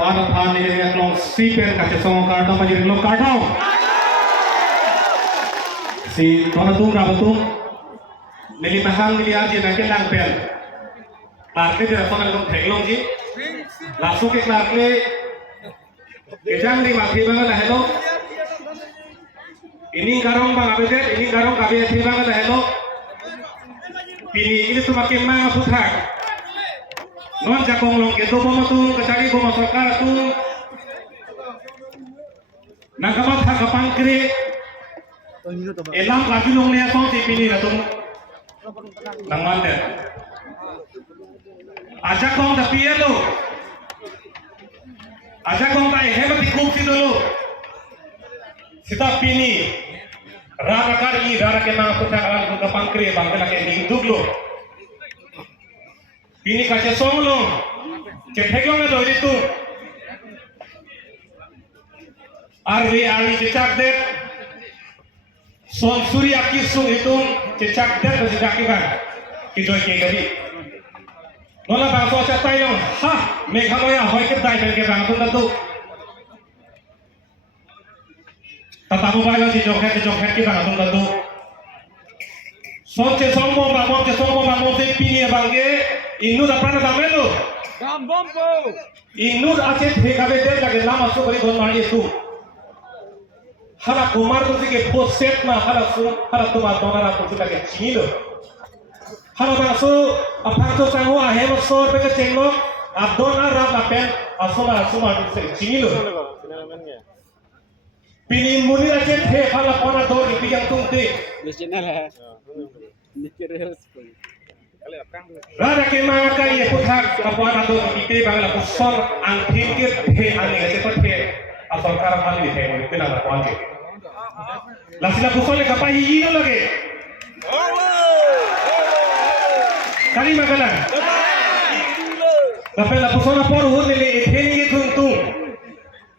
ada pan ini yang long sipen kaca song karton majir long karton si tona tung rabatung nili mahang nili aja nak lang pen parke dia song long theng long ji langsung ke parke kejang di mati banget lah hello ini garong bang abedet ini garong kabe ti banget lah hello ini tu makin mang putak non jakong long itu bomatung kecari boma sorkar tu nangkamat hak kapangkri elam lagi long nia song si pini ratung nang mande aja kong tapi ya lo aja kong tai hebat ikut si dulu kita pini rara kari rara kena putak alam kapangkri bangkela ke hinduk lo pini kaca song lo cetek lo nggak itu arwi cecak deh son surya kisung itu cecak deh bercecak kan kijoy kegari nola bangso catai yo ha meghalaya hoy ke dai ke bang tentu tatamu bayo si joket ki bang tentu son ce sombo bang mo se pini bangge inu da prana damelo gambompo inu ache thekabe de lage lama su kori gon mari tu hala kumar tu ke poset na hala tuma donara tu lage chilo hala baso apang to sango a hemo sor pe ke chengo adona rap la pen asoma tu se chilo pini muni ache the hala pona dor ki yang tung te channel hai rada ke mga kaya putak kapuan ato ipili bangala kusor ang tingkir he ani kasi pati asal karang hali he mo pinang kapuan ke la sila kusor le kapahi hino lagi kali magalan tapi la kusor na por hun nili itheni tung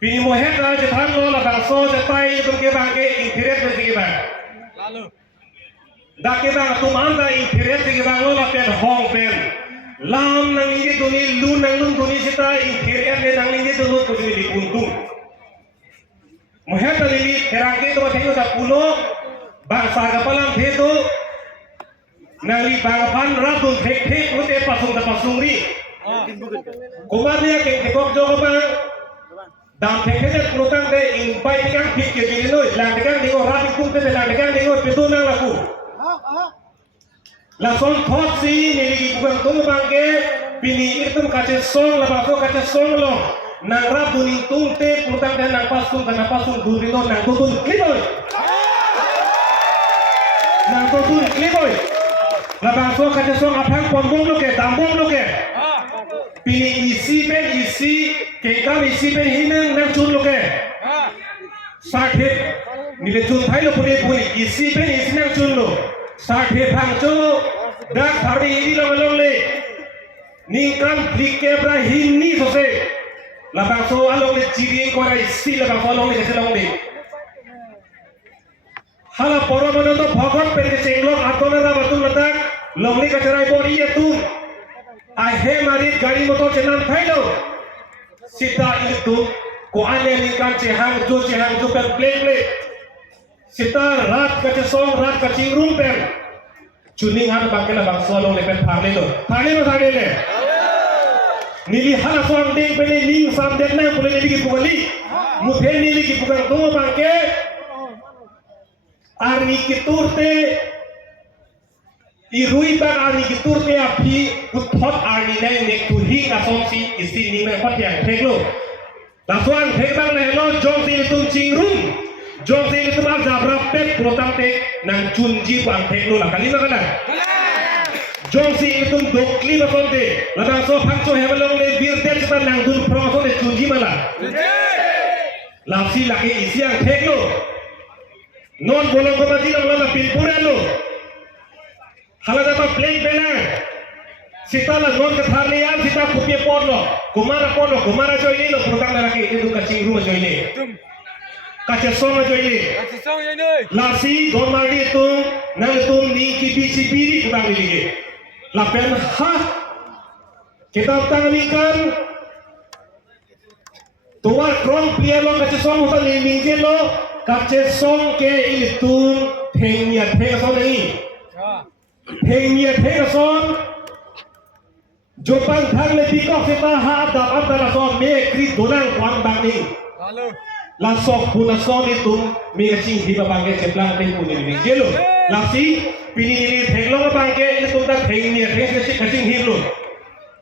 pini mohet ra jethan lo la bangso jetai tung ke bangke intiret ke bang lalu dake bang tumanda intiret ke bang lo la pen hong pen lam nang ini duni lu nang lung duni sita intiret ne nang ini dulu ko ni puntung mohet ali terangke to thengo da pulo bang saga palam thedo nali bang pan rabun thek ute pasung ri kumar dia ke kok jogo bang dam thek protang de in pai tikang thik ke dilo landikang dingo rabi kum te landikang dingo pitu nang laku langsung thot si niligi bukan tu bangke pini itum kace song la bako kace song lo nang rab duning tung te protang de nang pasung durino nang tutun kliboy la bako kace song apang pombong lo ke dambong lo ke pini isi kekam isi pen hinang nang chun lo ke sakhe nile chun thai lo puni isi pen isi nang chun lo sakhe phangcho dak thari ini long le ningkan dike bra hinni sose la bangso along le chiri ko ra isi la bangso along le kese long le hala poromono to bhagat pe ke chenglong atona ra batul latak longli kacharai bori etu ahe mari gari motor chenan thailo sita itu ko ane ningkan chehang jo per play sita rat ka chingrung per chuning han bangkela bangso long le per tharle le nili hala song ding pe ning sam det na pule nili ki pugali muthe nili ki pugang do bangke arni ki turte irui bang arni ki turte api uthot arni nai nek tu hing asom si isi ni me pat yang theklo Lasuan hebat lehlo jong si itu cingrum jong si itu mah jabra pet protang tek nang junji bang tekno lah kali mana jong si itu dokli bakon de ladang so phangcho hebelong le birte kita nang dun promoso de junji malah lapsi laki isi yang tekno non bolong ko baji lang la pilpuran lo halada pa play bela sita la non ke tharle yan sita kupie porlo kumara joini lo protang laki itu kacing rumah joini kaca song joini lasi domari itu nang itu ni kipi kutang lagi lapen ha kita tangnikan ตัวกรองเปลี่ยนลงกับจะส่งตัวนี้มิงเจโลกับจะส่งเกอิลิตุนเพงเมียเทกส่งนี้เพงเมียเทกส่งJepang thang le pikok kita hadap antara son me kri donang kwan bangning. Lasok puna son itu me kacing di babangke ceplang teng pun ini jelo. Lasi pini thenglo babangke itu ta theng ni theng se kacing hilo.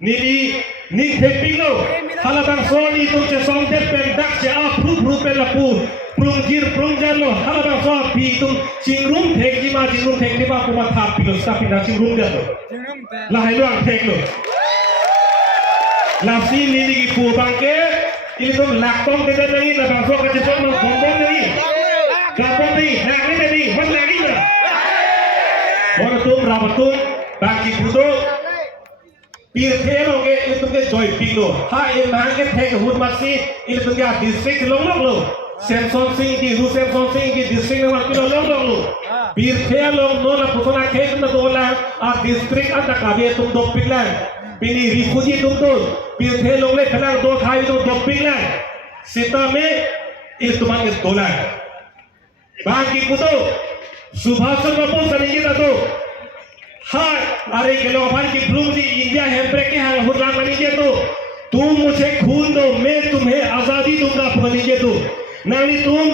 Nili ni thepilo halabang son itu ce song te pendak ce a pru pe la pu. Prung jir prung jalo halabang son pi itu cingrum theng di ma cingrum theng di ba kuma thap pilo sta pina cingrum jalo. Lahai luang thenglo. Nafsi nili ki pu bangke ini tuh laktong tidak lagi na bangso ka jesok mang kombong lagi kapong ni nak ni tadi hot lagi na boratum rabatum bangki pudo pir thelo ke itu ke joy pilo ha e mang ke thek hut masi ini tuh ya district long lo Samson Singh di ru Samson Singh di district na pilo long lo pir thelo no na pusona ke na dola a district ata kabe tum do pilan Pini refugee tuntun, pil thelong le khalang do thai do doping lang. Sita me il tuman is dolan. Bagi kudo Subhasan Babu saningi na to. Ha are gelo bhai ki blum di India hembre ke hang hurlan maninge to. तुम मुझे खून दो मैं तुम्हें आजादी दूंगा बनीजे तो नानी तुम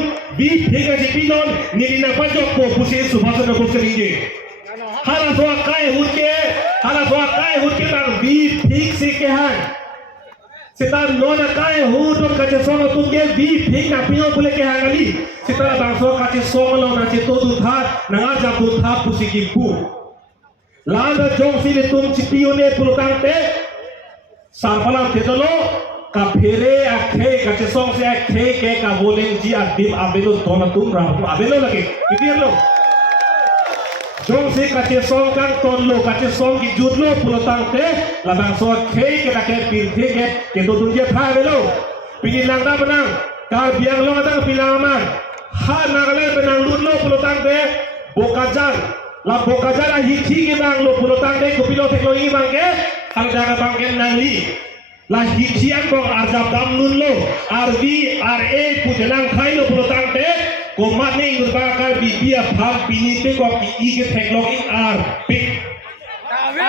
भी ठीक है जीपिनोन नीलिना पंजो को पुसे सुभाषन को करेंगे हरा तो काय हुट के बांग भी ठीक से के हैं सितार नोना काय हुट और कचे सोंग तुमके भी ठीक ना पियो बोले के हैं गली सितार बांग सो कचे सोंग लो ना चितो दुथा नंगा जाबु था पुसी की पु लांद जोंग सी तुम चिपियो ने पुलतांते सारपला तेतलो का फेरे आखे कचे सोंग से आखे के का बोलें जी आदिम आबेलो दोना तुम राम आबेलो लगे इधर लो जोंग से कचे सोंग कांग तोन लो कचे सोंग की जुट लो पुलतांग ते labang so खे के ताके पिरथे के तो दुनिया था आबेलो पिनी langda benang kar biang lo atang pilaman ha nagle benang lut lo pulotan te bokajan la bokajan a hithi ke bang lo pulotan te kupilo teknologi bang ke hal daga bang ke nangli la hithian bang arjab dam nun lo rv ra putelang khai lo pulotan te ko mat nei urba kar bibia phag pini te ko ki ke teknologi ar pik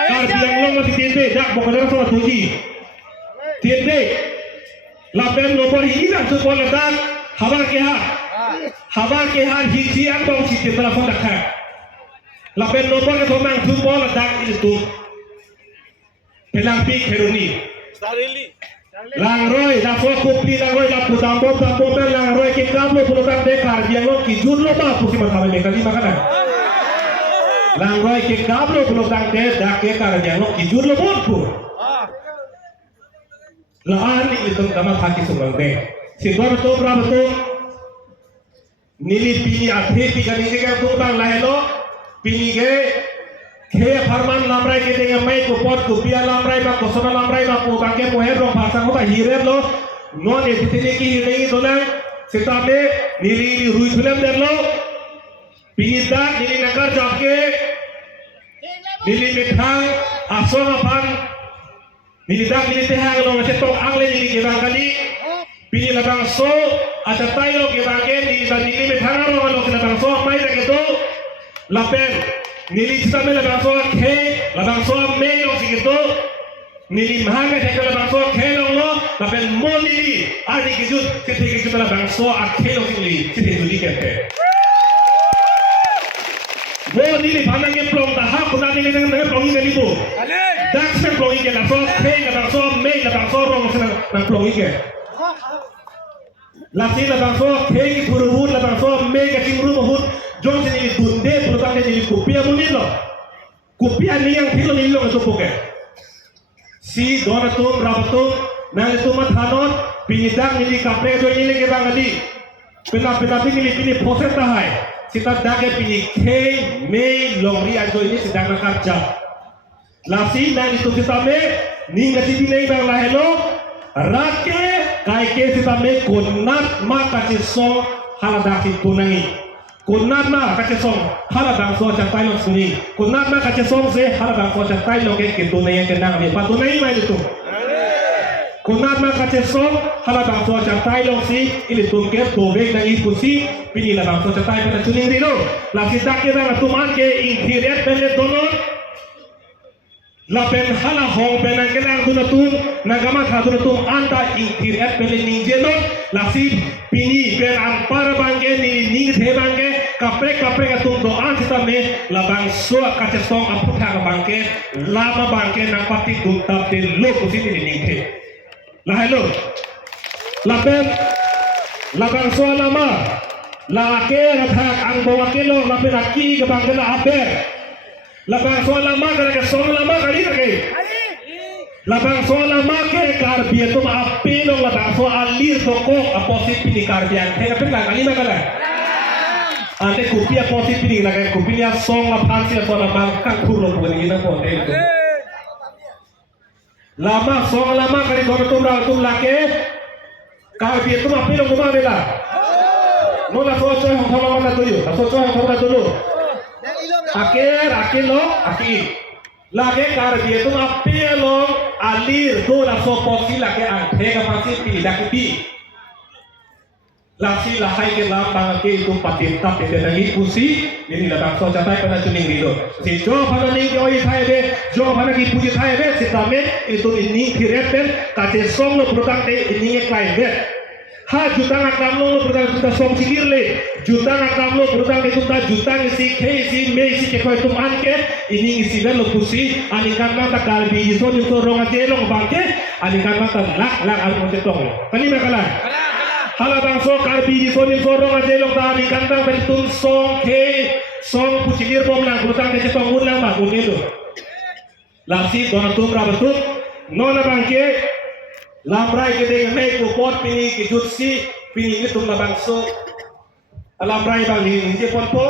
kar biang lo ma tinte jak bokajan so tuji tinte Lapen nomor ini kan sebuah ledak haba ke har hiji an bau si telefon dakar. Lapen nomor ke tomang sebuah ledak itu. Pelampi keruni. Langroy, la fo kupli langroy la putambo langroy ke kablo pulokan dekar dia lo ki jurlo ba pusi matama le kali makanan. Langroy ke kablo pulokan dekar kar dia lo ki jurlo bon Laan itu kama haki sumangde. Sidwar to prabato nili pini athe pigani ke to bang lahelo pini ge khe farman lamrai ke denga mai ko pot ko pia lamrai ba ko sona lamrai ba ko bangke poher ro bhasa ko ba hire lo no ne ditene ki nei dolang sitabe nili rui thulam derlo pini da nili nakar japke nili mithang asoma pan Nilidak nilitehang lo ngetok angle nili gebang kali pini labang so ada tayo gebang ke di nili methang ro lo labang so mai da keto lapen nili sitame labang so khe labang so me lo siketo nili mahanga theke labang so khe lo lapen mo nili ani kijut kethe kijut labang so akhe lo nili kethe juli kete Bo nili bhanang ke plong ta ha kuna nili nang plong nili bo dak se plong ke la so khe la so me la so rong se na plong ke la si la so khe ki thuru la so me ke tingru mohut jong se nili tunde pulutan ke nili kupia munilo kupia ni yang thilo nilo ke sopoke si doratum rabatum nang tumat hanon pinidang nili kapre jo nili ke bangali pila nili pini proses ta hai Sita dake pini ke me longri ajo ini sedang kerja. Lasi dan itu kita me ninga siti nei bang lahelo rake kai ke kita me konat ma kace song haladak tunangi. Konat ma kace song haladak so cantai lo suni. Konat ma kace song se haladak so cantai lo ke tunai ke nang me patunai mai itu. kunat ma kace song hala bang so chatai long si ili tumke to vek na ikusi pini la bang so chatai pena tuning rilo la si takke na tuman ke intiret pele donon la pen hala hong pen ang kelang tunatum nagama tha tunatum anta intiret pele ningjeno la si pini pen ang para bangke ni ning the bangke kapre ka tum do an sita me la bang so kace song aputha ka bangke lama bangke na pati dum tap de lo kusi ni ning the la hello la pen la bang so lama la ke rathak ang bawa kilo la pen aki ka bangke la aber la bang so lama ka song lama kali ka ke la bang so lama ke kar bia tum apilo la bang so alir to ko aposit pini kar bia ke pen la kali na kala ante kupia posit pini la ke kupia song la pansi so la bang kan kurlo ko ni na ko de lama song lama kali dono tum lake kar bia tum apilo ko ma bela no la so choy hong thama na tuyo so choy hong thama tuyo akilo aki lage kar bia tum apilo alir do la so posi lake ang thega pasi pi lake pi lasi lahai ke lam bang ke itu patin tap de nagi kusi ini la bang so chatai pada tuning rido si jo phana ning oi thai be jo phana ki puji thai be si tamen itu ini kireten kate song lo produk de ini klai be ha jutang akam lo produk kita song sikir le jutang akam lo produk itu ta jutang isi ke isi me isi ke ko tum an ke ini isi be lo kusi ani kan ta kalbi so ni so ronga de lo bangke ani kan ta lak ar mo te tong kali me kala hala bang so karbi di so ni so rong ade long ta ni kantang bentung song ke song pucikir bom lang utang de tong un lang ma ko ngedo lasi dona tum ra betul nona bang ke lamrai ke de me ko pot pini ki jutsi pini ni tum la bang so lamrai bang ni je pon po